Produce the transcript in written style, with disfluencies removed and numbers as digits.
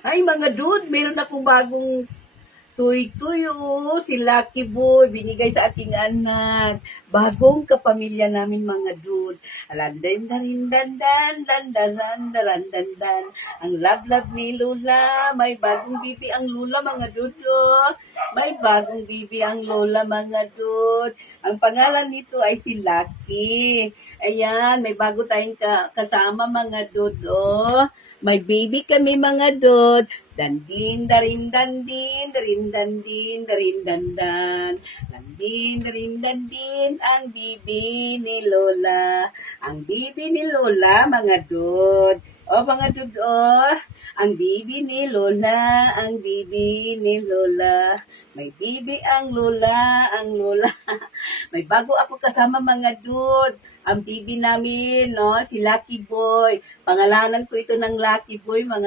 Ay mga dude, meron akong bagong tuyo, si Lucky Boy, binigay sa aking anak. Bagong kapamilya namin mga dude. Alandan darin dandan, dandaran daran dandan. Ang love ni Lola, may bagong bibi ang Lola mga dude. Oh. May bagong bibi ang Lola mga dude. Ang pangalan nito ay si Lucky. Ayan, may bago tayong kasama mga dude. Oh. May baby kami mga dod. Dandin, darin, dandin, darin, dandin, darin, dandan. Dandin, darin, dandin, ang bibi ni Lola. Ang bibi ni Lola, mga dod. O, mga dod, o. Ang bibi ni Lola, ang bibi ni Lola. May bibi ang Lola, ang Lola. May bago ako kasama mga dude. Ang bibi namin, no, si Lucky Boy. Pangalanan ko ito ng Lucky Boy, mga